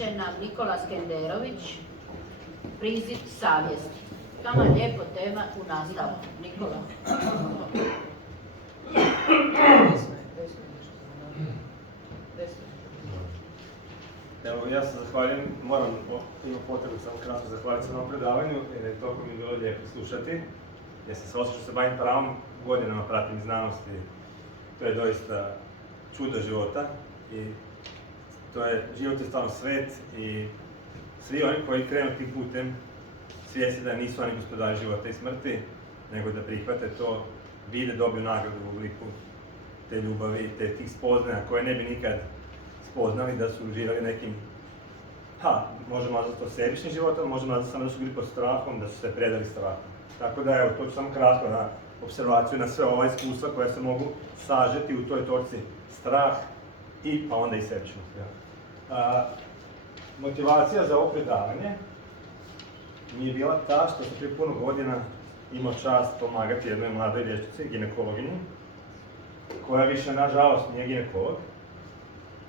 će nam Nikola Skenderović, priziv savjesti. Tamo je lijepo tema u nastavu. Nikola. Evo, ja se zahvaljujem, imam potrebu samo kratko zahvaliti se na ovom predavanju, jer je toliko mi bilo lijepo slušati. Ja sam se osjećao se bavim pravom, godinama pratim znanosti, to je doista čudo života i to je, život je stvarno svet i svi oni koji krenu tim putem svjesni da nisu oni gospodari života i smrti, nego da prihvate to, vide dobru nagradu u obliku te ljubavi, tih spoznaja koje ne bi nikad spoznali da su živjeli nekim, možemo nazvati to sebičnim životom, možemo nazvati samo da su bili pod strahom, da su se predali strahom. Tako da, evo, to ću samo kratko na observaciju na sve ova iskustva koja se mogu sažeti u toj točci strah i pa onda i sebičnost. Motivacija za ovo predavanje mi je bila ta što sam prije puno godina imao čast pomagati jednoj mladoj liječnici, ginekologinji, koja više, nažalost, nije ginekolog.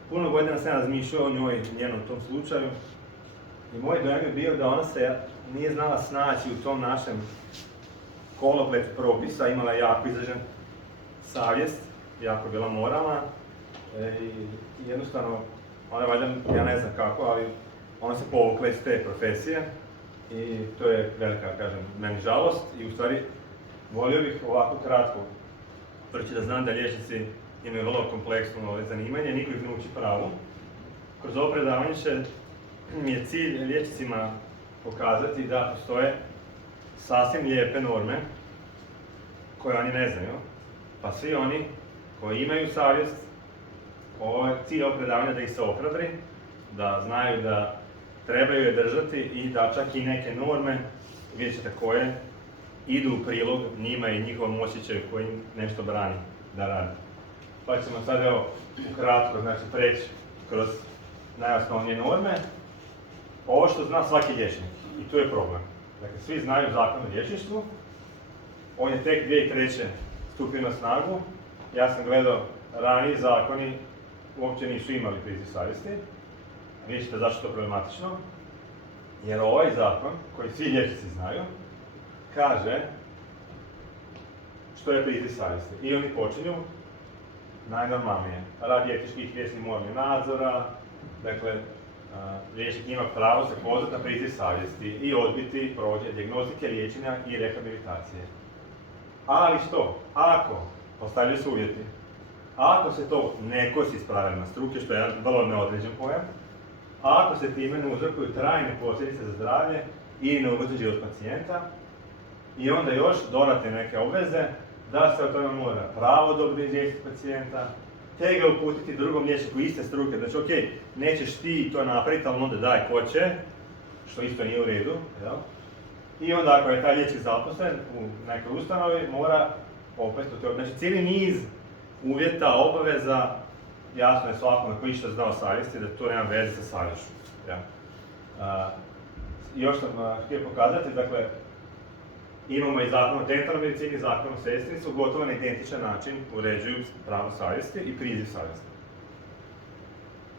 Puno godina sam razmišljao o njoj i njenom tom slučaju i moj dojam je bio da ona se nije znala snaći u tom našem kolopletu propisa, imala je jako izražen savjest, jako bila moralna i jednostavno, ona valjda, ja ne znam kako, ali ona se povukla iz te profesije i to je velika, kažem, meni žalost i u stvari volio bih ovako kratko reći da znam da liječnici imaju vrlo kompleksno zanimanje, niko ih ne uči pravu. Kroz ovo predavanje mi je cilj liječnicima pokazati da postoje sasvim lijepe norme koje oni ne znaju, pa svi oni koji imaju savjest, cilj ovog predavanja da ih se ohrabri, da znaju da trebaju je držati i da čak i neke norme, vidjet ćete koje, idu u prilog njima i njihovom osjećaju koji im nešto brani da radi. Pa ćemo sad evo ukratko preći kroz najosnovnije norme. Ovo što zna svaki liječnik i tu je problem. Dakle, svi znaju zakon o liječništvu, on je tek 2003. stupio na snagu. Ja sam gledao, raniji zakoni uopće nisu imali priziv savjesti. Vidjet ćete zašto je to problematično. Jer ovaj zakon, koji svi liječnici znaju, kaže što je priziv savjesti. I oni počinju najnormalnije. Radi etičkih vjesnih moralnih nadzora, dakle, liječnik ima pravo se pozvati na priziv savjesti i odbiti provođenje dijagnostike, liječenja i rehabilitacije. Ali što? Ako, postavljaju se uvjeti, ako se to ne kosi s pravilima struke, što je vrlo neodređen pojam, ako se time ne uzrokuju trajne posljedice za zdravlje i ne ugrozi život pacijenta, i onda još dodatne neke obveze da se o tome mora pravodobno izvijestiti pacijenta, te ga uputiti drugom liječniku iste struke, znači ok, nećeš ti to napraviti, ali onda daj ko će, što isto nije u redu, jel? I onda ako je taj liječnik zaposlen u nekoj ustanovi, mora opet u to, znači cijeli niz uvjeta, obaveza, jasno je svakome koji išta zna o savjesti da to nema veze sa savješću. Još sam htio pokazati, dakle, imamo i zakon o dentalnoj medicini, zakon o sestrinstvu, gotovo na identičan način uređuju pravo savjesti i priziv savjesti.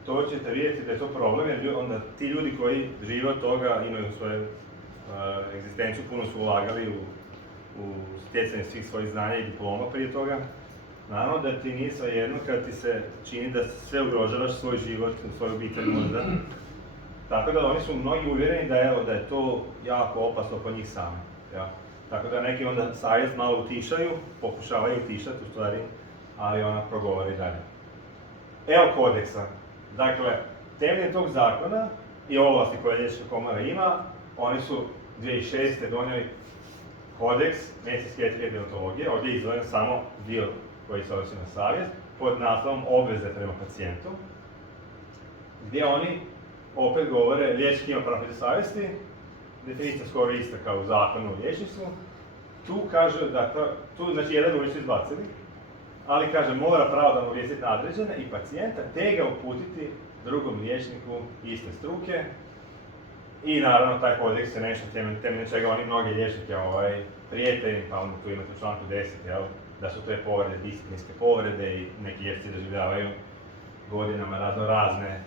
To ćete vidjeti da je to problem, jer onda ti ljudi koji žive od toga imaju svoju egzistenciju, puno su ulagali u stjecanje svih svojih znanja i diploma prije toga. Naravno da ti nije svejedno kad ti se čini da sve ugrožavaš svoj život, svoju obitelj možda. Tako da oni su mnogi uvjereni da je to jako opasno po njih same. Ja. Tako da neki onda savjest malo utišaju, pokušavaju utišati u stvari, ali ona progovori dalje. Evo kodeksa. Dakle, temeljem tog zakona i ovlasti koje liječnička komora ima, oni su 2006. donijeli kodeks medicinske etike i deontologije, ovdje je izdvojen samo dio koji se odnosi na savjest, pod naslovom obveze prema pacijentu, gdje oni opet govore liječnik ima pravo priziv savjesti, definicija skoro ista kao u zakonu o liječništvu. Tu kažu da, znači jedan uvijek su izbacili, ali kaže mora pravo da obavijestiti nadređene i pacijenta, te ga uputiti drugom liječniku iste struke. I naravno taj kodeks je nešto temeljem čega oni mnogi liječnike prijete im, pa onda tu imate u članku 10, jel, da su te povrede, disciplinske povrede i neki liječnici doživljavaju godinama razne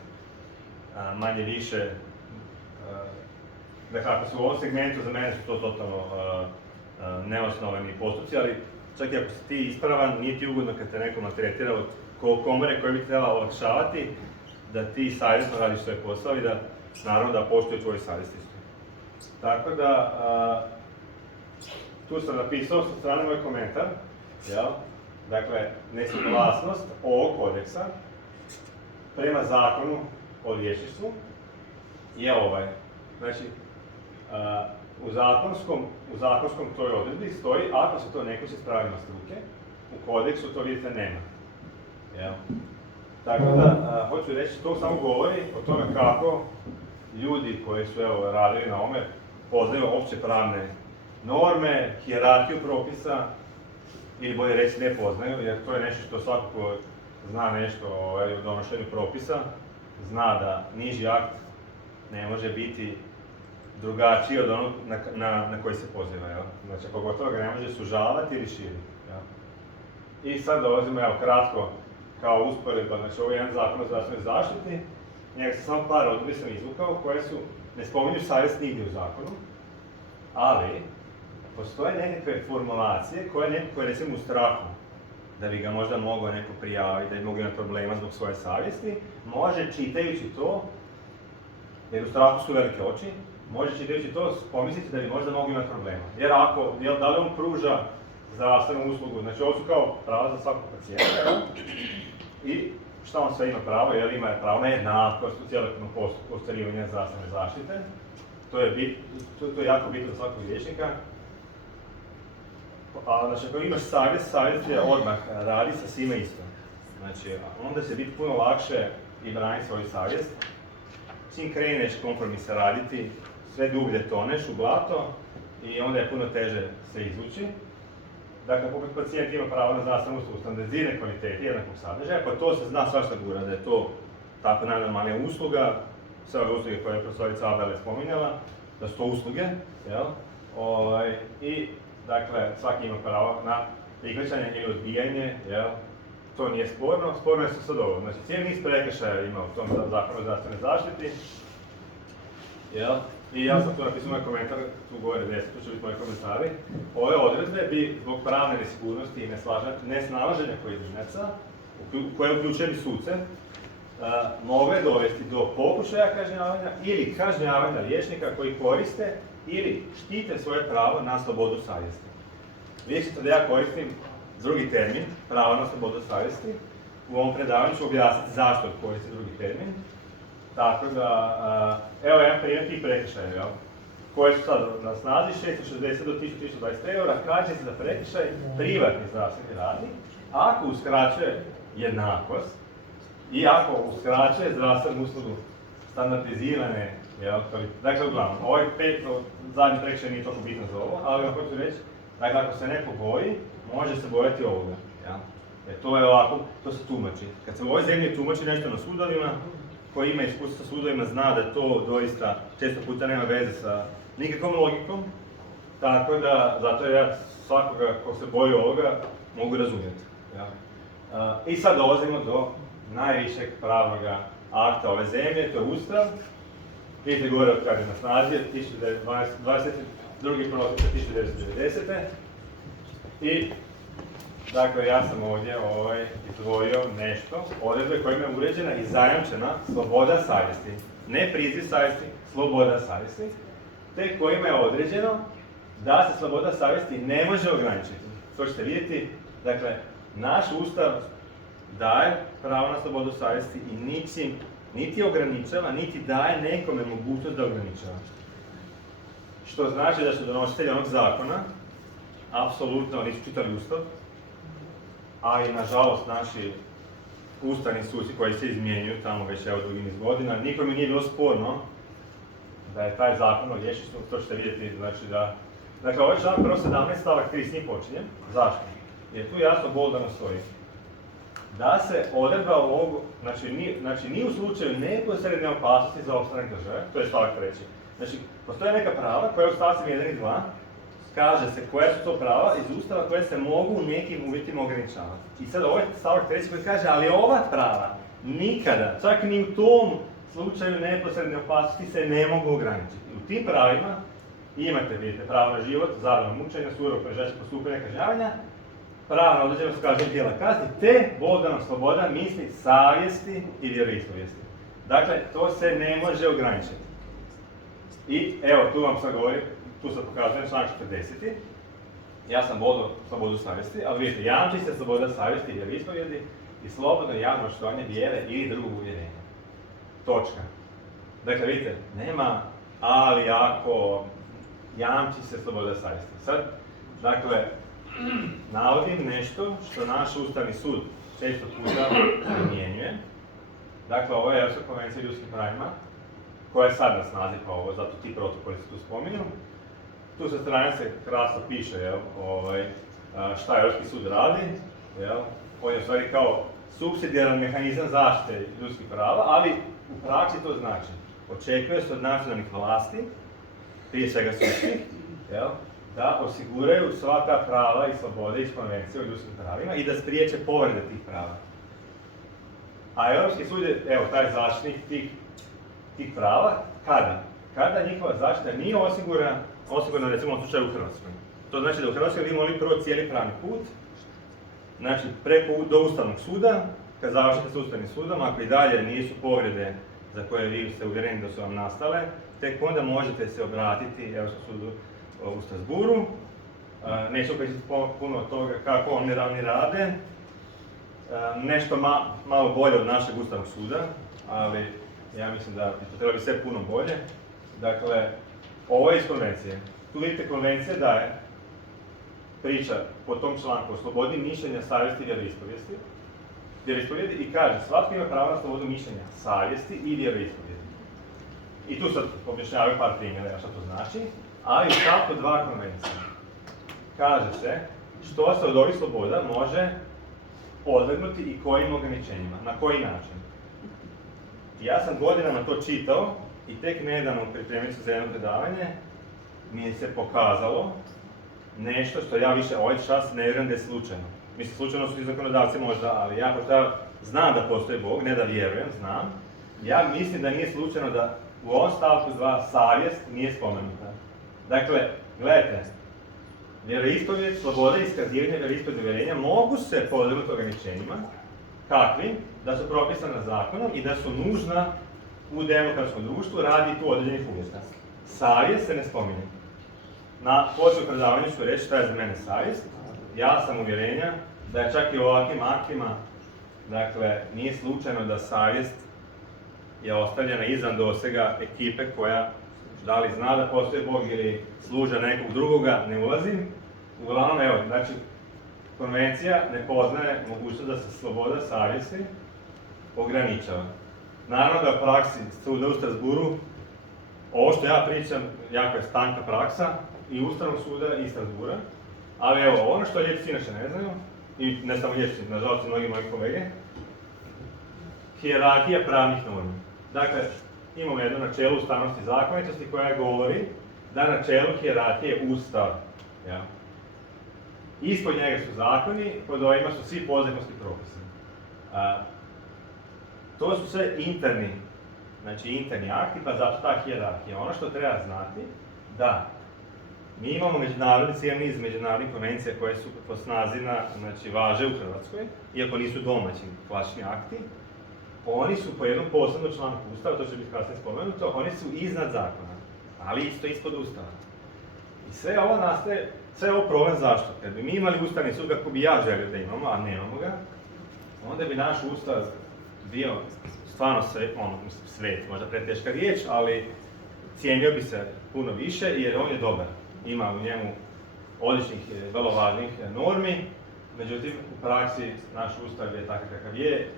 manje više, dakle ako su u ovom segmentu, za mene su to totalno neosnovani postupci, ali čak i ako si ti ispravan, nije ti ugodno kad te neko maltretira od komore koje bi trebala olakšavati, da ti savjesno radiš svoj posao i da, naravno, da poštuje tvoju savjest isto. Tako da, tu sam napisao sa strane moj komentar, jel? Dakle, nesuglasnost ovog kodeksa prema zakonu o liječništvu je ovaj. Znači, u zakonskom toj odredbi stoji, ako se to ne kosi s pravilima struke, u kodeksu to vidite nema. Jel? Tako da, hoću reći, to samo govori o tome kako ljudi koji su radili na ovome poznaju opće pravne norme, hijerarhiju propisa, ili bolje reći ne poznaju, jer to je nešto što svako ko zna nešto o donošenju propisa, zna da niži akt ne može biti drugačiji od onog na koji se poziva. Jel? Znači, pogotovo ga ne može sužavati ili širiti. I sad dolazimo, kratko, kao usporedba, znači ovo je jedan zakon o zdravstvenoj zaštiti, njega sam samo par odredbi sam izvukao koje su, ne spominju savjest nigdje u zakonu, ali postoje nekakve formulacije koje neko je recimo u strahu, da bi ga možda mogao neko prijaviti, da bi mogao imati problema zbog svoje savjesti, može čitajući to, jer u strahu su velike oči, može čitajući to pomisliti da bi možda mogao imati problema. Jer da li on pruža zdravstvenu uslugu, znači ovo su kao prava za svakog pacijenta, i šta on sve ima pravo, jer ima pravo na jednakost u cjelokupnom postupku ostvarivanja zdravstvene zaštite. To je jako bitno za svakog liječnika. Znači, ako imaš savjest je odmah radi sa svima isto. Znači, onda će biti puno lakše i braniti svoju savjest. Čim kreneš kompromise raditi, sve dublje toneš u blato i onda je puno teže se izvući. Dakle, poput pacijent ima pravo na zdravstvenu uslugu standardizirane kvalitete i jednakog sadržaja, pa to se zna svašta gura, da je to tako najnormalnija usluga, sve ove usluge koje je profesorica Abele spominjala, da su to usluge, jel? I, dakle, svaki ima pravo na prihvaćanje ili odbijanje, jel? To nije sporno, sporno je sad ovo. Znači, cijeli niz prekršaja ima u tom zakonu o zdravstvenoj zaštiti, jel? I ja sam tu napisao moj komentar, tu govore 10, tu će biti moji komentari. Ove odredbe bi zbog pravne nesigurnosti i nesnalaženja pojedinaca, koje uključuju i suce, mogle dovesti do pokušaja kažnjavanja ili kažnjavanja liječnika koji koriste ili štite svoje pravo na slobodu savjesti. Vidjet ćete da ja koristim drugi termin, pravo na slobodu savjesti. U ovom predavanju ću objasniti zašto koristim drugi termin. Tako da, evo jedan primjer tih prekršaja, koje su sad na snazi 660 do 1320 eura, kraće se za prekršaj privatni zdravstveni radnik, ako uskraćuje jednakost i ako uskraćuje zdravstvenu uslugu standardizirane, dakle uglavnom, ovaj zadnji prekršaj nije toliko bitno za ovo, ali vam hoću reći, dakle ako se neko boji, može se bojati ovoga. To je ovako, to se tumači. Kad se u ovoj zemlji tumači nešto na sudovima, koji ima iskustvo sa sudovima zna da to doista često puta nema veze sa nikakvom logikom, tako da zato ja svakoga ko se boji ovoga mogu razumjeti. I sad dolazimo do najvišeg pravnog akta ove zemlje, to je Ustav. Vidite gore od kada je na snazi, 22. prosinca 1990. I dakle, ja sam ovdje izdvojio nešto, odredbe kojima je uređena i zajamčena sloboda savjesti. Ne priziv savjesti, sloboda savjesti, te kojima je određeno da se sloboda savjesti ne može ograničiti. To ćete vidjeti, dakle, naš Ustav daje pravo na slobodu savjesti i niti ograničava, niti daje nekome mogućnost da ograničava. Što znači da su donositelji onog zakona apsolutno nisu čitali Ustav, a i nažalost naši ustavni suci koji se izmjenjuju tamo već dugi niz godina, nikome nije bilo sporno da je taj zakon o liječništvu, to ćete vidjeti, znači da... Dakle, ovaj članak 17. stavak 3 s njim počinje. Zašto? Jer tu jasno boldano stoji da se odredba ovog, znači ni u slučaju neposredne opasnosti za opstanak države, to je stavak 3. Znači, postoje neka prava koja u stavcima 1 i 2 kaže se koja su to prava iz Ustava koje se mogu u nekim uvjetima ograničavati. I sad ovaj stavak 3 koji kaže, ali ova prava nikada, čak ni u tom slučaju neposredne opasnosti se ne mogu ograničiti. U tim pravima imate, vidite, pravo na život, zabranu mučenja, surovog ponižavajućeg postupanja, kažnjavanja, pravo na određenost kaznenog djela kazni, te Bogdanova sloboda misli, savjesti i vjeroispovijesti. Dakle, to se ne može ograničiti. I evo, tu vam sad govorim, tu sad pokazujem članak 40. Ja sam bodao slobodu savjesti, ali vidite, jamči se sloboda savjesti i vjeroispovijesti i slobodno javno očitovanje vjere ili drugog uvjerenja. Točka. Dakle, vidite, nema ali ako jamči se sloboda savjesti. Sad, dakle, navodim nešto što naš Ustavni sud često puta primjenjuje. Dakle, ovo je Europska konvencija o ljudskim pravima, koja je sad na snazi pa ovo, zato ti protokoli se tu spominju. Tu sa strane se krasno piše šta Europski sud radi. On je u stvari kao supsidijaran mehanizam zaštite ljudskih prava, ali u praksi to znači očekuje se od nacionalnih vlasti, prije svega sudskih, da osiguraju sva ta prava i slobode iz konvencije o ljudskim pravima i da spriječe povrede tih prava. A Europski sud je, evo, taj zaštitnik tih prava, kada? Kada njihova zaštita nije osigurana recimo u slučaju u Hrvatskoj. To znači da u Hrvatskoj vi morali prvo cijeli pravni put, znači do Ustavnog suda, kad završite s Ustavnim sudom, ako i dalje nisu povrede za koje vi ste uvjereni da su vam nastale, tek onda možete se obratiti Europskom sudu u Strasbourgu. Neću pričati puno od toga kako oni rade. Nešto malo bolje od našeg Ustavnog suda, ali ja mislim da bi to trebalo sve puno bolje. Dakle, ovo je iz konvencije. Tu vidite konvencija daje priča po tom članku o slobodi mišljenja, savjesti i vjeroispovijesti i kaže svatko ima pravo na slobodu mišljenja, savjesti i vjeroispovijesti. I tu sad objašnjavaju par primjera što to znači, ali u stavku 2 konvencije kaže se što se od ovih sloboda može podvrgnuti i kojim ograničenjima, na koji način. Ja sam godinama to čitao i tek nedavno u pripremicu za jedno predavanje mi se pokazalo nešto što ja više ovaj čas ne vjerujem da je slučajno. Mislim, slučajno su i zakonodavci možda, ali ja pošto znam da postoji Bog, ne da vjerujem, znam. Ja mislim da nije slučajno da u ovom stavku 2 savjest nije spomenuta. Dakle, gledajte, vjeroispovijest, sloboda i iskazivanje vjeroispovijesti uvjerenja mogu se podvrgnuti ograničenjima, kakvim? Da su propisana zakonom i da su nužna u demokratskom društvu radi tu određenih uvjeta. Savjest se ne spominje. Na početnom predavanju ću reći šta je za mene savjest. Ja sam uvjerenja da je čak i u ovakvim aktima, dakle, nije slučajno da savjest je ostavljena izvan dosega ekipe koja da li zna da postoji Bog ili služa nekog drugoga, ne ulazim. Uglavnom, evo, znači, konvencija ne poznaje mogućnost da se sloboda savjesti ograničava. Naravno da u praksi suda u Strasbourgu, ovo što ja pričam, jako je stanka praksa i Ustavnog suda i Strasbourga, ali evo, ono što liječnici inače ne znaju, i ne samo liječnici, nažalost i mnogi moji kolege, hijerarhija pravnih normi. Dakle, imamo jedno načelo ustavnosti i zakonitosti koja govori da načelo hijerarhije je Ustav. Ja. Ispod njega su zakoni, pod ovima su svi podzakonski propisi. To su sve interni akti, pa zato ta hijerarhija. Ono što treba znati, da mi imamo cijeli niz međunarodnih konvencija koje su po snazi važe u Hrvatskoj, iako nisu domaći klasični akti. Oni su po jednom posebnom članku Ustava, to će biti kasnije spomenuto, oni su iznad zakona, ali isto ispod Ustava. I sve ovo nastaje, sve ovo problem zašto? Kad bi mi imali Ustavni sud kako bi ja želio da imamo, a nemamo ga, onda bi naš Ustav bio stvarno svet, možda preteška riječ, ali cijenio bi se puno više jer on je dobar. Ima u njemu odličnih, vrlo važnih normi, međutim u praksi naš Ustav je takav kakav je,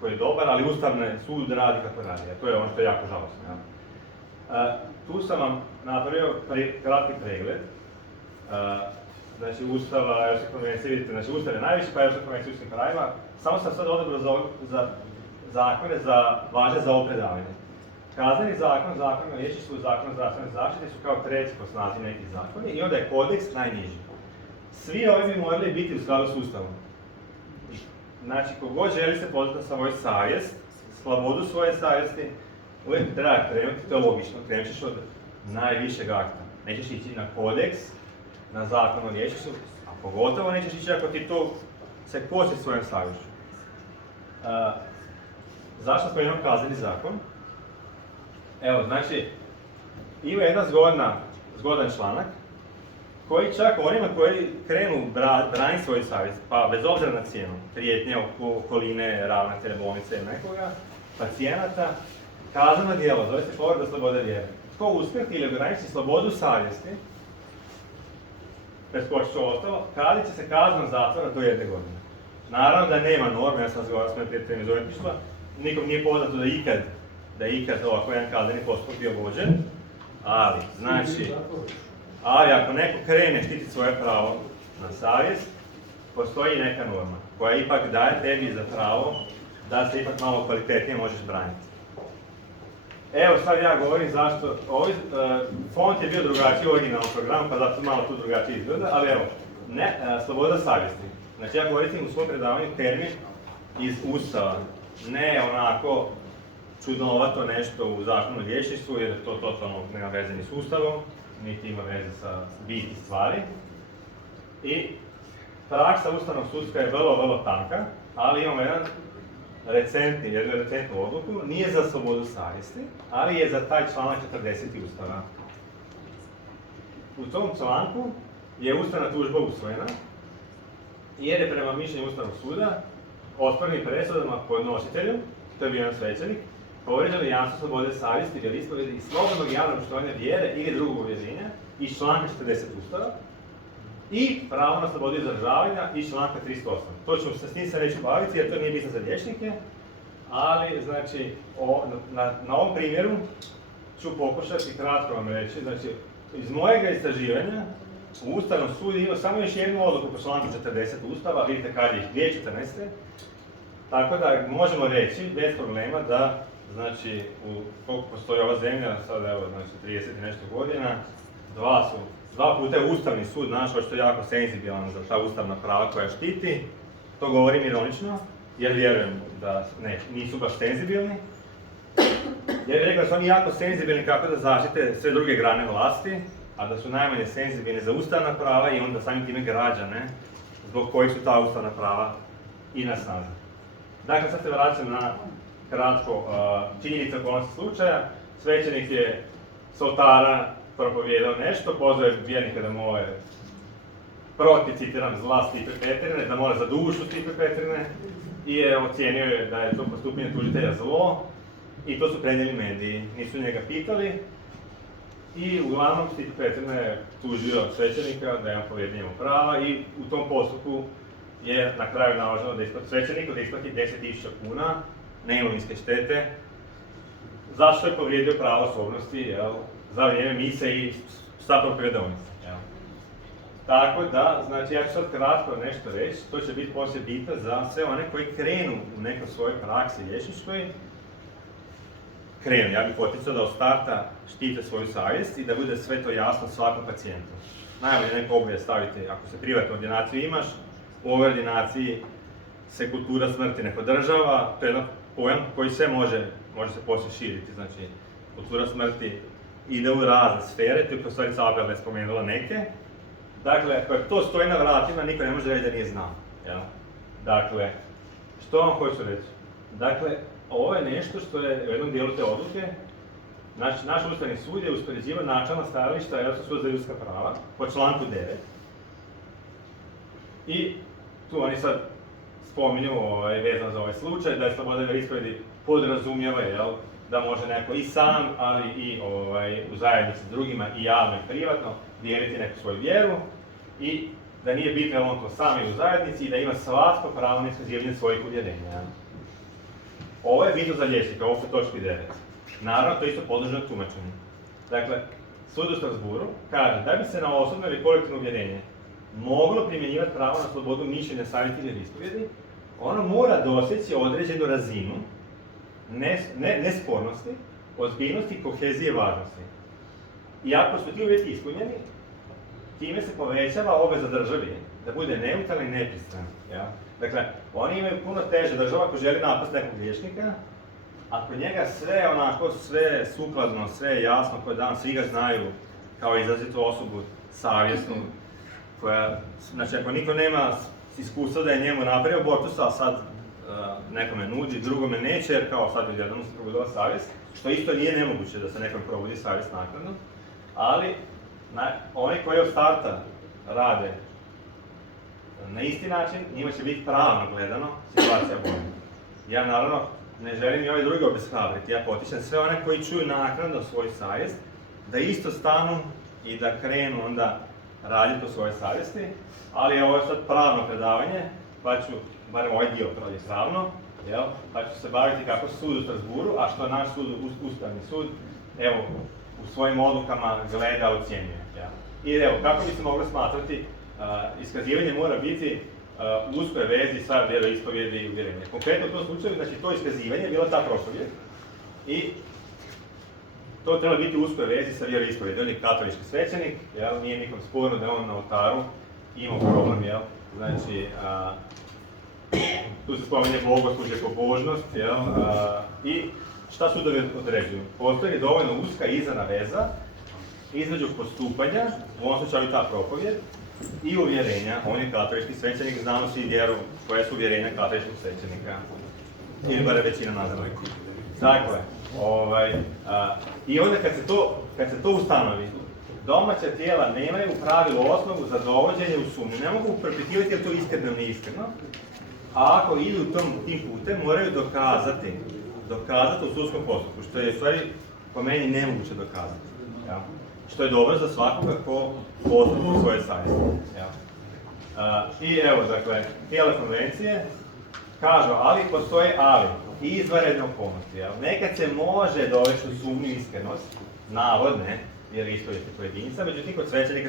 koji je dobar, ali Ustavni sud radi kako radi, a to je ono što je jako žalosno. Tu sam vam napravio kratki pregled. Znači Ustava, Europske konvencije, vidite, znači Ustav je najviši, pa Europska konvencija o ljudskim pravima. Samo sam sad odabrao za zakone važe za ovo predavanje. Kazneni zakon, zakon o liječništvu, zakon o zdravstvenoj zaštiti su kao treći po snazi neki zakoni i onda je kodeks najniži. Svi ovi bi morali biti u skladu s Ustavom. Znači, kogod želi se pozvati na svoju savjest, slobodu svoje savjesti, uvijek treba krenuti, to je logično, krenut ćeš od najvišeg akta. Nećeš ići na kodeks, na zakon o liječništvu, a pogotovo nećeš ići ako ti to se kosi svojom savješću. Zašto smo imali kazneni zakon? Evo, znači, ima jedan zgodan članak, koji čak onima koji krenu braniti svoju savjest, pa bez obzira na cijenu, prijetnje okoline, ravnatelja, bolnice ili nekoga, pacijenata, kazneno djelo, zove se povreda slobode vjere. Tko uskrati ili ograniči slobodu savjesti, preskočit ću ostalo, kaznit će se kaznom zatvora do 1 godine. Naravno da nema norme, ja sam razgovarao s mojim prijateljima iz odvjetništva, nikom nije poznato da je ikad ovako jedan kazneni postupak bio vođen, ali, znači, ako neko krene štiti svoje pravo na savjest, postoji neka norma koja ipak daje tebi za pravo da se ipak malo kvalitetnije možeš braniti. Evo sad ja govorim zašto, font je bio drugačiji u originalnom programu, pa zato malo tu drugačije izgleda, ali evo, sloboda savjesti. Znači ja koristim u svom predavanju termin iz Ustava, ne onako čudnovato nešto u zakonu o liječništvu, jer to totalno nema veze ni s Ustavom, niti ima veze sa biti stvari. I praksa ustavnog sudska je vrlo tanka, ali imamo jednu recentnu odluku, nije za slobodu savjesti, ali je za taj članak 40. Ustava. U tom članku je ustavna tužba usvojena, jer je prema mišljenju Ustavnog suda osporenim presudama podnositelju, to je bio jedan svećenik, povrijeđeno jamstvo slobode savjesti, vjeroispovijedi i slobodnog javnog poštovanja vjere ili drugog uvjerenja iz članka 40 Ustava i pravo na slobodu izražavanja iz članka 308. To ćemo se s njim neću baviti jer to nije bitno za liječnike, ali znači na ovom primjeru ću pokušati kratko vam reći. Znači, iz mojega istraživanja u Ustavnom sudu ima samo još jednu odluku po članku 40 Ustava, vidite kad je 2014. Tako da možemo reći bez problema da, znači, koliko postoji ova zemlja, sada evo, znači 30 i nešto godina, dva puta je Ustavni sud našao što je jako senzibilan za ta ustavna prava koja štiti. To govorim ironično, jer vjerujem da nisu baš senzibilni. Jer bih rekao da su oni jako senzibilni kako da zaštite sve druge grane vlasti, a da su najmanje senzibilni za ustavna prava i onda samim time građane zbog kojih su ta ustavna prava i na snazi. Dakle, sad se vraćam na kratko činjenica okolnosti slučaja. Svećenik je s oltara propovijedao nešto, pozvao je vjernike da mole protiv, citiram, zla Stipe Petrine, da mole za dušu Stipe Petrine i je ocijenio je da je to postupanje tužitelja zlo i to su prenijeli mediji. Nisu njega pitali i uglavnom Stipe Petrine je tužio svećenika da je on povrijedio njemu prava i u tom postupku je na kraju naloženo da svećeniku da isplati 10.000 kuna neimovinske štete zašto je povrijedio pravo osobnosti za vrijeme mise i sa propovijedonice. Tako da, znači ja ću sad kratko nešto reći, to će biti poslije bitno za sve one koji krenu u nekoj svojoj praksi liječničkoj. Ja bih poticao da od starta štite svoju savjest i da bude sve to jasno svakom pacijentu. Najbolje neko obje staviti, ako se privatnu ordinaciju imaš, u ovoj ordinaciji se kultura smrti ne podržava, to je jedan pojam koji sve može se poslije širiti, znači kultura smrti ide u razne sfere, tu je profesorica Abel je spomenula neke. Dakle, ako to stoji na vratima, niko ne može reći da nije znao. Dakle, što vam hoću reći? Dakle, ovo je nešto što je u jednom dijelu te odluke. Znači, naš Ustavni sud je uspoređivao načelna stajališta Europskog suda za ljudska prava po članku 9. I tu oni sad spominju vezano za ovaj slučaj, da je sloboda vjeroispovijedi podrazumijeva da može neko i sam, ali i u zajednici s drugima i javno i privatno dijeliti neku svoju vjeru i da nije bitno on to sam i u zajednici i da ima svatko pravo na iskazivanje svojih uvjerenja. Ovo je bitno za liječnika, ovo su točki 9. Naravno, to je isto podložno tumačenje. Dakle, sud u Strasbourgu kaže da bi se na osobno ili kolektivno uvjerenje moglo primjenjivati pravo na slobodu mišljenja, savjesti ili vjeroispovijedi, ono mora doseći određenu razinu nespornosti, ozbiljnosti, kohezije i važnosti. I ako su ti uvjeti ispunjeni, time se povećava obveza državi da bude neutralna i nepristrana. Dakle, oni imaju puno teže, država ako želi napast nekog liječnika, ako njega sve onako, sve sukladno, sve jasno, koji dan, svi ga znaju kao izrazitu osobu savjesnu, koja, znači ako niko nema iskustva da je njemu napravio abortus, a sad nekome nudi, drugome neće, jer kao sad jednom se probudila savjest, što isto nije nemoguće da se nekom probudi savjest naknadno, ali oni koji od starta rade na isti način, njima će biti pravno gledano situacija bolja. Ja naravno ne želim i ove druge obeshrabriti, ja potičem sve one koji čuju naknadno svoju savjest, da isto stanu i da krenu onda raditi po svojoj savjesti, ali ovo je sad pravno predavanje, pa ću, barem ovaj dio pravno, pa ću se baviti kako sud u Strasbourgu, a što naš sud, Ustavni sud, evo, u svojim odlukama gleda, ocjenjuje. I evo, kako bi se moglo smatrati, iskazivanje mora biti u uskoj vezi sa vjeroispovjedi i uvjerenja. Konkretno u tom slučaju, znači to iskazivanje je bila ta prospovjed i to treba biti u uskoj vezi sa vjeroispovjedi. On je katolički svećenik, nije nikom sporno da je on na oltaru imao problem, znači tu se spominje bogoslužje, pobožnost, i šta sudovi određuju? Postoji dovoljno uska izdana veza između postupanja, u ovom slučaju ta propovjed, i uvjerenja. On je katolički svećenik, znamo svi vjeru koje su uvjerenja katoličkog svećenika, ili bare većina nazvala. Dakle, i onda kad se to ustanovi, domaća tijela nemaju u pravilu osnovu za dovođenje u sumnju. Ne mogu propitivati je to iskreno ili neiskreno, a ako idu tim putem, moraju dokazati u sudskom postupku, što je u stvari po meni nemoguće dokazati. Što je dobro za svakoga ko postupa svoje savjesti. I evo, dakle, tijela konvencije kažu, ali postoje i izvanredne okolnosti. Nekad se može dovesti u sumnju iskrenost, navodne, jer ispovijesti pojedinca, međutim kod svećenika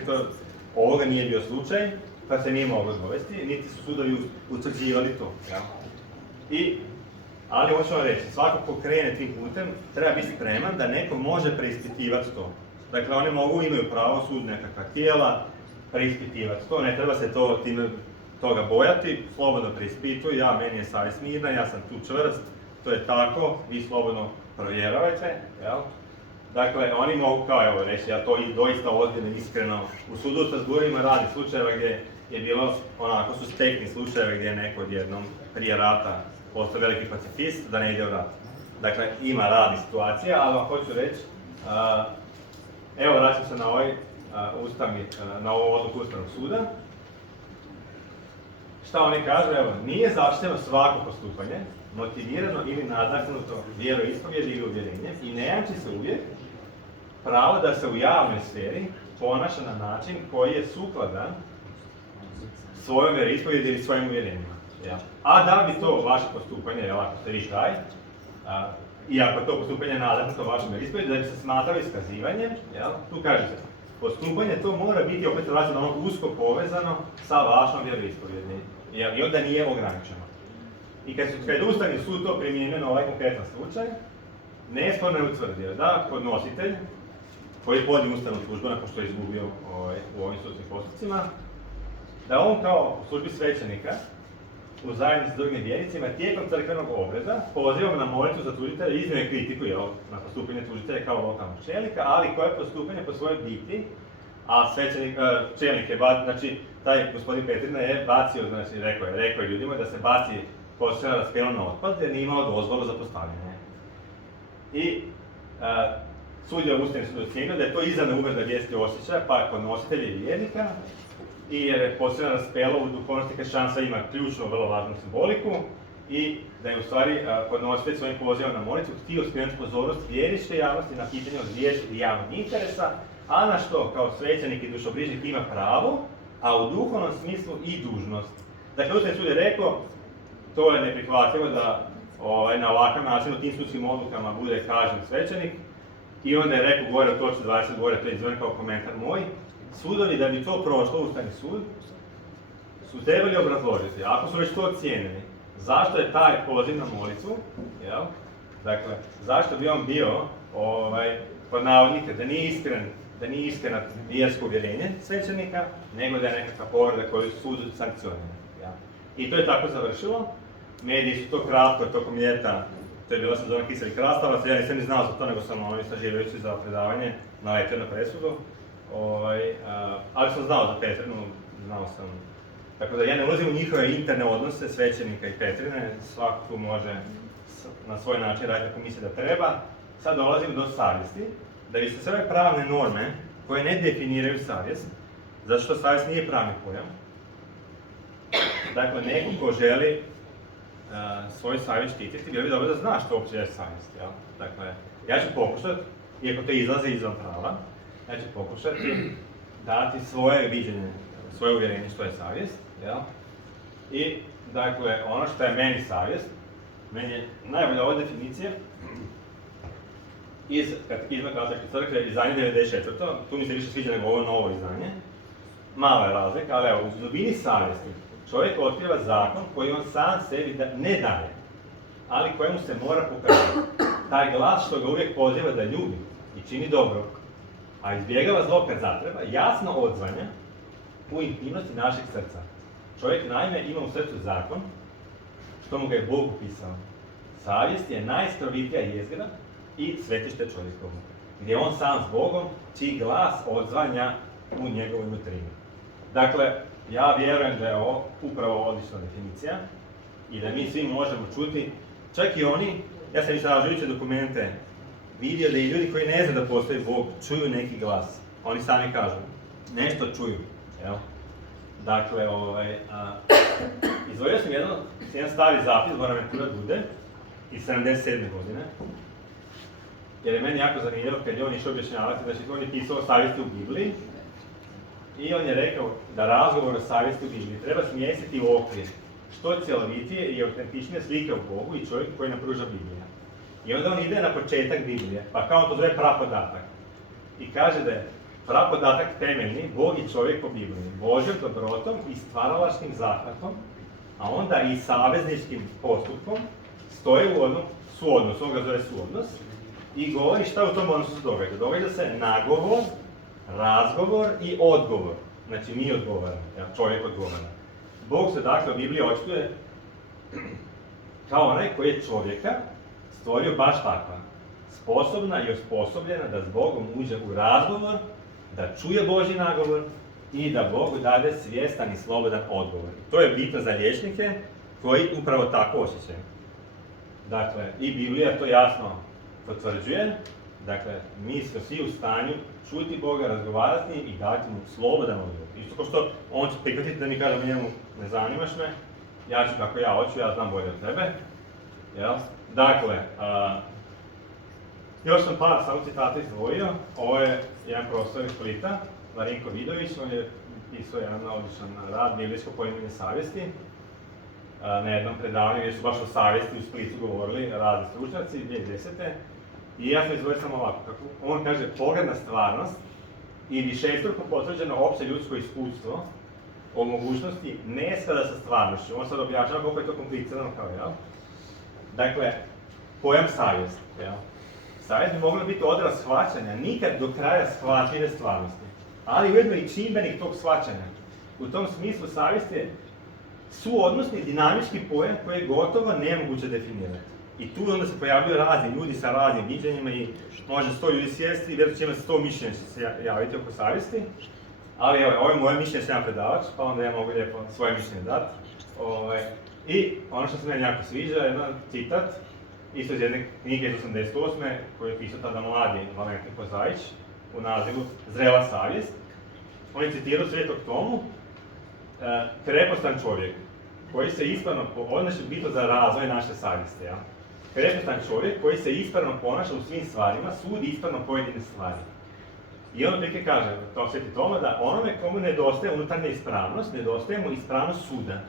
ovoga nije bio slučaj, pa se nije moglo dovesti, niti su sudovi utvrđivali to. Ali hoću vam reći, svako ko krene tim putem treba biti spreman da neko može preispitivati to. Dakle, oni imaju pravo, sud, nekakva tijela, preispitivati to, ne treba se toga bojati, slobodno preispituj, meni je savjest mirna, ja sam tu čvrst, to je tako, vi slobodno provjeravajte, Dakle, oni mogu reći, to i doista ozbiljno, iskreno, u sudu u Strasbourgu ima radi slučajeva gdje je bilo, su stekni slučajeve gdje je neko odjednom prije rata postao veliki pacifist da ne ide u rat. Dakle, ima radnih situacija, ali vam hoću reći, evo vraćam se na ovu odluku Ustavnog suda. Šta oni kažu? Evo, nije zaštićeno svako postupanje, motivirano ili nadahnuto vjeroispovjedi ili uvjerenje i ne jamči se uvijek pravo da se u javnoj sferi ponaša na način koji je sukladan svojom vjeroispovjedi ili svojim uvjerenjima. A da bi to vaše postupanje, ako ste vi taj, i ako je to postupanje nadahnuto vašem vjeroispovjedi, da bi se smatralo iskazivanjem, tu kaže se, postupanje to mora biti opet usko povezano sa vašom vjeroispovjedom i onda nije ograničeno. I kad je Ustavni sud to primijenio na ovaj konkretan slučaj, nesporno je utvrdio da podnositelj, koji je podnio ustavnu tužbu nakon što je izgubio u ovim sudskim postupcima, da on kao u službi svećenika u zajednici s drugim vjernicima tijekom crkvenog obreda pozivom na molitvu za tužitelja iznio je kritiku na postupanje tužitelja kao lokalnog čelnika, ali koje postupanje po svojoj biti, a čelnik je, znači taj gospodin Petrina je bacio, znači rekao je ljudima da se baci posebno raspjelo na otpad jer nije imao dozvolu za postavljanje. I sud je Ustavni sud ocijenio da je to izravna uvreda vijesti osjećaja, pa podnositelja i vjernika, i jer je posebno raspjelo u duhovnosti kršćanstva ima ključnu, vrlo važnu simboliku i da je u stvari podnositelj svojim pozivom na molitvu htio skrenuti pozornost vjeriške javnosti na pitanje od vješćih javnog interesa, a na što kao svećenik i dušobrižnik ima pravo, a u duhovnom smislu i dužnost. Dakle, Ustavni sud je rekao, to je neprihvatljivo da na ovakav način u tim sudskim odlukama bude kažnjen svećenik i onda je rekao gore u točci 20 gore, to je izvrn kao komentar moj, sudovi da bi to prošlo Ustavni sud su trebali obrazložiti, ako su već to ocijenili, zašto je taj poziv na molitvu, dakle, zašto bi on bio, pod navodnike, da nije iskreno vjersko uvjerenje svećenika, nego da je nekakva povreda koju sud sankcionira. I to je tako završilo. Mediji su to kratko tokom ljeta to je bila sezona kiselih krastavaca, ja nisam ni znao za to, nego sam stažirajući za predavanje naletio na presudu. Ali sam znao za Petrinu, znao sam. Tako da ja ne ulazim u njihove interne odnose svećenika i Petrine, svako tu može na svoj način raditi ako misli da treba. Sad dolazim do savjesti, da bi se sve ove pravne norme koje ne definiraju savjest, zato što savjest nije pravni pojam. Dakle, neko ko želi svoju savjest štititi, bilo bi dobro da zna što uopće je savjest. Jel? Dakle, ja ću pokušati, iako to izlazi izvan prava, ja ću pokušati dati svoje viđenje, svoje uvjerenje što je savjest. Jel? I, dakle, ono što je meni savjest, meni je najbolja ova definicija iz Katekizma Katoličke crkve, izdanje 94. Tu mi se više sviđa nego ovo novo izdanje. Mala je razlika, ali evo, u dubini savjesti čovjek otkriva zakon koji on sam sebi ne daje, ali kojemu se mora pokazati. Taj glas što ga uvijek poziva da ljubi i čini dobro, a izbjegava zlo kad zatreba, jasno odzvanja u intimnosti našeg srca. Čovjek naime ima u srcu zakon, što mu ga je Bog upisao. Savjest je najskrovitija jezgra i svetište čovjekovo, gdje on sam s Bogom, čiji glas odzvanja u njegovoj nutrini. Dakle, ja vjerujem da je ovo upravo odlična definicija i da mi svi možemo čuti, čak i oni, ja sam istražujući dokumente vidio da i ljudi koji ne znaju da postoji Bog čuju neki glas. Oni sami kažu, nešto čuju. Jel? Dakle, izvojio sam jedan stari zapis Bonaventura Dude iz 77. godine, jer je meni jako zanimljivo kad je on išao objašnjavati, znači on je pisao o savjesti u Bibliji i on je rekao da razgovor o savjesti u Bibliji treba smjestiti u okvir što cjelovitije i autentičnije slike u Bogu i čovjeku koji nam pruža Biblija. I onda on ide na početak Biblije, pa kao on to zove prapodatak. I kaže da je prapodatak temeljni, Bog i čovjek po Bibliji, Božjom dobrotom i stvaralačkim zahvatom, a onda i savezničkim postupkom, stoje u jednom suodnosu, on ga zove suodnos, i govori šta u tom odnosu se događa. Događa se nagovor, razgovor i odgovor. Znači mi odgovaramo, čovjek odgovara. Bog se dakle u Bibliji očituje kao onaj koji je čovjeka stvorio baš takva, sposobna i osposobljena da s Bogom uđe u razgovor, da čuje Božji nagovor i da Bogu dade svjestan i slobodan odgovor. To je bitno za liječnike koji upravo tako osjećaju. Dakle, i Biblija to jasno potvrđuje. Dakle, mi smo svi u stanju čuti Boga, razgovarati s njim i dati mu slobodan odgovor. Isto kao što on će prihvatiti da mi kažemo njemu ne zanimaš me, ja ću kako ja hoću, ja znam bolje od tebe. Jel? Dakle, još sam par samo citata izdvojio. Ovo je jedan profesor iz Splita, Marinko Vidović, on je pisao jedan odličan rad, Biblijsko poimanje savjesti, na jednom predavanju gdje su baš o savjesti u Splitu govorili razni stručnjaci, 2010. I ja sam izdvojio samo ovako, kako on kaže, pogled na stvarnost i višestruko potvrđeno opće ljudsko iskustvo o mogućnosti ne sklada sa stvarnošću. On sad objašnjava koliko je to komplicirano kao, jel? Dakle, pojam savjest, jel? Savjest bi mogla biti odraz shvaćanja, nikad do kraja shvatljive stvarnosti, ali ujedno i čimbenik tog shvaćanja. U tom smislu savjest je suodnosni dinamički pojam koji je gotovo nemoguće definirati. I tu onda se pojavljuju razni ljudi sa raznim viđenjima i može 100 ljudi sjesti i vjerojatno će imati 100 mišljenja će se javiti oko savjesti. Ali evo, ovo je moje mišljenje, sam predavač, pa onda ja mogu lijepo svoje mišljenje dati. I ono što se meni jako sviđa je jedan citat, isto iz jedne knjige iz 88. koju je pisao tada mladi Valentin Kozajić u nazivu Zrela savjest. On je citirao Svetog Tomu, krepostan čovjek koji se ispravno, odnosno bitno za razvoj naše savjesti, ja? Krepostan čovjek koji se ispravno ponaša u svim stvarima, sudi ispravno pojedine stvari. I on prike kaže, to Sveti Toma, da onome komu nedostaje unutarnja ispravnost, nedostaje mu ispravnost suda.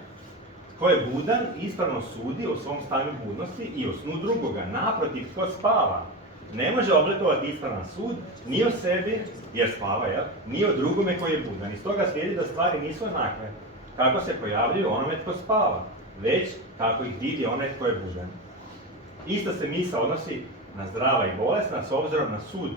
Tko je budan, ispravno sudi o svom stanju budnosti i o snu drugoga. Naprotiv, tko spava, ne može oblikovati ispravan sud ni o sebi, jer spava, jel? Ni o drugome koji je budan. Iz toga slijedi da stvari nisu onakve kako se pojavljuju onome tko spava, već kako ih vidi onaj tko je budan. Ista se misao odnosi na zdrava i bolesna s obzirom na sud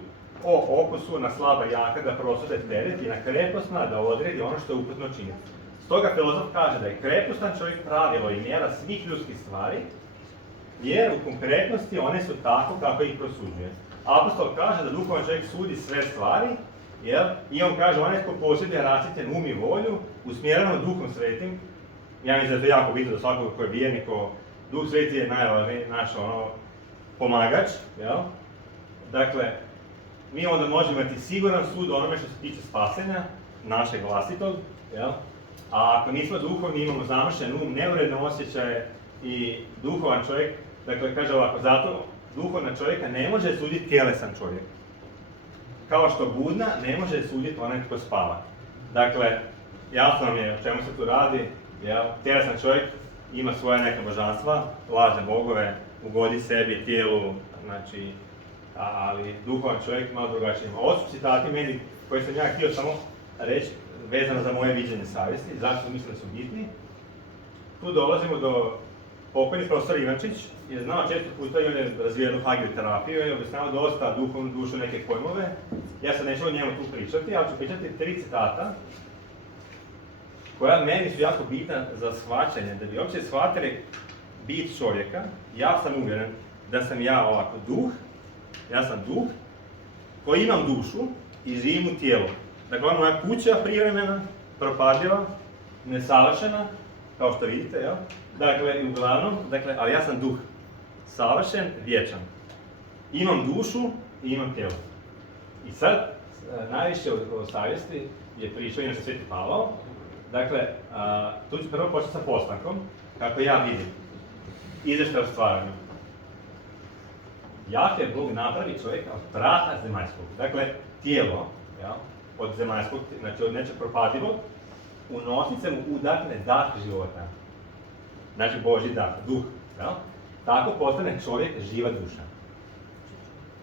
o okusu, na slaba i jaka da prosude teret i na krepostna da odredi ono što je uputno činiti. Stoga filozof kaže da je krepustan čovjek pravilo i mjera svih ljudskih stvari, jer u konkretnosti one su tako kako ih prosuđuje. Apostol kaže da duhovan čovjek sudi sve stvari, jel? I on kaže onaj tko posjeduje rasvjetljen um i volju, usmjereno Duhom Svetim. Ja mislim da je to jako bitno za svakog koji je vjernik, Duh Sveti je najvažniji naš pomagač, jel? Dakle, mi onda možemo imati siguran sud onome što se tiče spasenja, našeg vlastitog, jel? A ako nismo duhovni, imamo zamršen um, neuredne osjećaje i duhovan čovjek, dakle kaže ovako, zato duhovna čovjeka ne može suditi tjelesan čovjek. Kao što budna ne može suditi onaj tko spava. Dakle, jasno nam je o čemu se tu radi, jel? Tjelesan čovjek ima svoje neka božanstva, lažne bogove, ugodi sebi, tijelu, znači, ali duhovan čovjek malo drugačije ima. Ovo su citati meni koji sam ja htio samo reći vezano za moje viđenje savjesti, zašto mislim da su bitni. Tu dolazimo do pokojni profesor Ivančić, je znao često puta i on je razvijao hagioterapiju i objašnjavao dosta duhovnu dušu neke pojmove. Ja sad neću o njemu tu pričati, ali ću pričati 3 citata koja meni su jako bitna za shvaćanje, da bi uopće shvatili bit čovjeka. Ja sam uvjeren da sam ja ovako duh, ja sam duh koji imam dušu i živim u tijelu. Dakle, moja kuća privremena, propadljiva, nesavršena, kao što vidite, jel? Dakle, i uglavnom, ali ja sam duh, savršen, vječan. Imam dušu i imam tijelo. I sad, najviše o savjesti je pričao inače Sveti Pavao. Dakle, tu ću prvo početi sa postankom, kako ja vidim izvještaj o stvaranju. Jak je Bog napravi čovjeka od praha zemaljskog. Dakle, tijelo, jel? Od zemaljskog, znači od nečeg propadljivog, unosit se mu udahne dah života. Znači Božji dah, duh. Jel? Tako postane čovjek živa duša.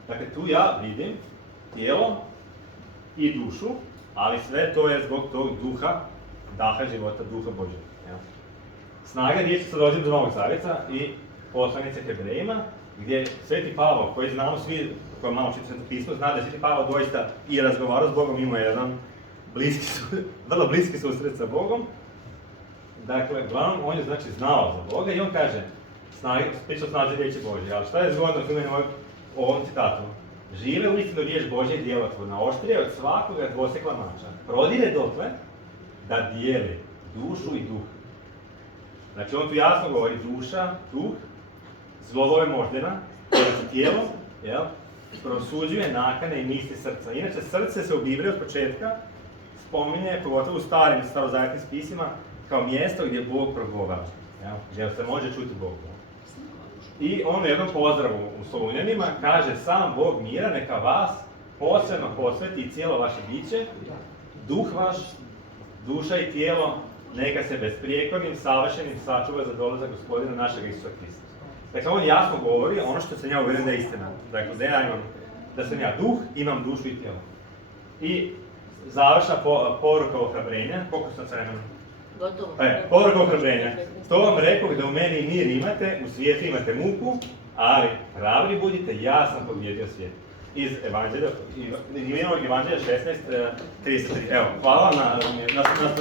Dakle, tu ja vidim tijelo i dušu, ali sve to je zbog tog duha, daha života, duha Božjeg. Snaga riječi se dođe do Novog Zavjeta i poslanice Hebrejima, gdje Sveti Pavao, koji znamo svi, koji malo čitamo Sveto pismo, zna da je Sveti Pavao doista i razgovarao s Bogom, imao jedan vrlo bliski susret sa Bogom. Dakle, uglavnom, on je znači znao za Boga i on kaže, priča o snazi riječi Božje, ali šta je zgodno u ovom citatu? Žive u istinu riječ Božje djelotvorna, oštrije od svakoga dvosjekla mača. Prodire dokle da dijeli dušu i duh. Znači, on tu jasno govori duša, duh, zlobove moždina, tijelo, jel? Prosuđuje nakane i misli srca. Inače, srce se u Bibliji od početka spominje, pogotovo u starim starozavjetnim spisima, kao mjesto gdje Bog progovara, gdje se može čuti Bog. I on u jednom pozdravu u Solunjanima kaže, sam Bog mira neka vas posebno posveti i cijelo vaše biće, duh vaš, duša i tijelo, neka se besprijekornim, savršenim sačuva za dolazak Gospodina našeg Isusa Krista. Dakle, on jasno govori ono što sam ja uvjeren da je istina. Dakle, da sam ja duh, imam dušu i tijelo. I završna poruka ohrabrenja, koliko sam vremena? Gotovo. Poruka ohrabrenja. To vam rekao da u meni mir imate, u svijetu imate muku, ali hrabri budite, ja sam pobjedio svijet. Iz Evanđelja 16:33. Evo, hvala na slušanje.